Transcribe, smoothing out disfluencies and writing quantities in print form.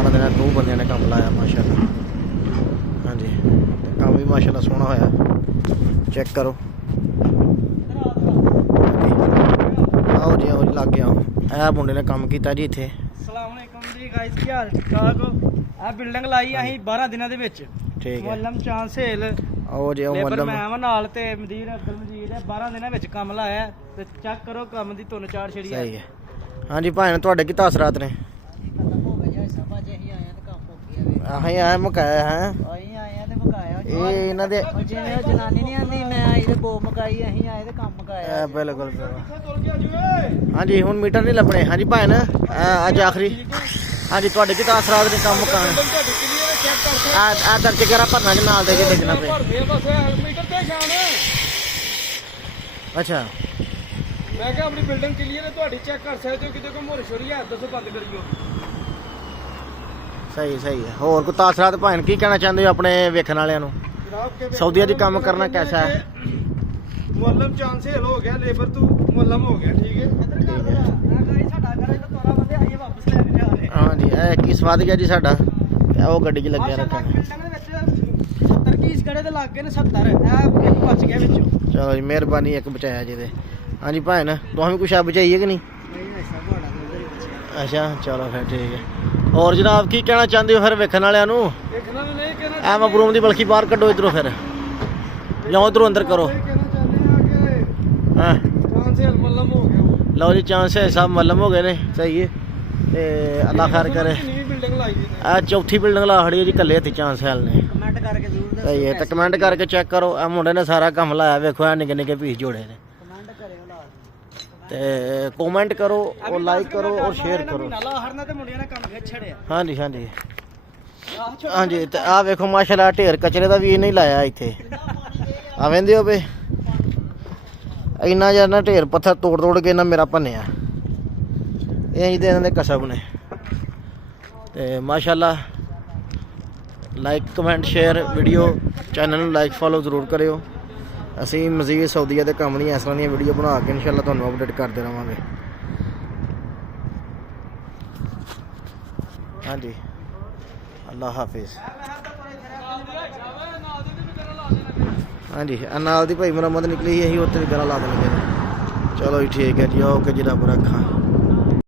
12 दिन 2 बंदे ने काम लाया माशाल्लाह। हाँ जी काम भी माशाल्लाह सोहना होया, चेक करो। आओ जी लग गया। यह मुंडे ने काम किया जी इत्थे। अस्सलाम वालेकुम जी गाइस, की हाल ठीक ठाक हो? आ बिल्डिंग लाई अहीं 12 दिनों दे विच। ठीक है मुअल्लम चांद सेल आओ जी लेबर मुअल्लम मैम नाल ते मदीर अब्दुल मजीद है। 12 दिनों विच काम लाया ते चेक करो काम दी धुन चाड़ छड़ी है। सही है। हाँ जी भाई तुहाडे की तासरात ने? अहीं आए मुकाया है ਇਹ ਇਹਨਾਂ ਦੇ जनानी नहीं आंदी मैं आई ते बो मकाई अहीं आए ते काम मकाया। बिल्कुल हाँ जी हुण मीटर नहीं लभने। हाँ जी भाईन अज आखिरी हाँ जी तुहाडे की तासरात ने काम मुकाने आ दर्ज करा भरना जी नाल दे के भेजना पे। अच्छा मैं क्या अपनी बिल्डिंग क्लियर है ਤੁਹਾਡੀ चेक कर सकते हो, किते को मोर छोरी है दसो बंद करियो। सही सही है। होर कोई तासरात भाईन की कहना चाहते हो अपने वेखण वालियां नूं? सऊदीया च काम करना कैसा है? मुअल्लम चांद सेल हो गया, लेबर तू मुअल्लम हो गया। ठीक है हाँ जी की स्वाद गया जी साडा वो गड्डी च लग्या रखा। 70 की इस गड़े दे लग गए ने 70 एक बच गया विचों। चलो जी मेहरबानी एक बचाया जी। हाँ जी भाईन तुम भी कुछ बचाइए कि नहीं? अच्छा चलो फिर ठीक है। और जनाब की कहना चाहते हो फिर वेखण वालियां नूं? ऐ मबरूम दी बल्कि बाहर कड्डो इधरों फिर जाओ इधरों अंदर करो। हाँ लो जी चांद साहब मल्लम हो गए ने। सही है ते अल्लाह खैर करे। आ चौथी बिल्डिंग ला खड़ी है जी कल्ले हत्थी चांद साहब ने। सही है तो कमेंट करके चेक करो। आ मुंडे ने सारा काम लाया वेखो आ निक्के निक्के पीस जोड़े ने। कमेंट करो और लाइक करो और शेयर करो। हाँ जी हाँ जी हाँ जी तो आ वेखो माशाल्लाह ढेर कचरे का भी नहीं लाया इत्थे। आ वेंदे हो बे इन्ना ज्यादा ना ढेर पत्थर तोड़ तोड़ के ना मेरा भन्निया यही तो इन्होंने कसब ने। तो माशाल्लाह like comment share video channel like follow जरूर करियो। असी मजीद सऊदीया के काम नहीं इस तरह दी वीडियो बना के इंशाल्लाह तुहानू अपडेट करते रहांगे। हाँ जी अल्लाह हाफिज़। हाँ जी नाल दी भाई मुरम्मत निकली ही उत्ते भी गला ला देंगे। चलो जी ठीक है जी ओके जी रब रखा।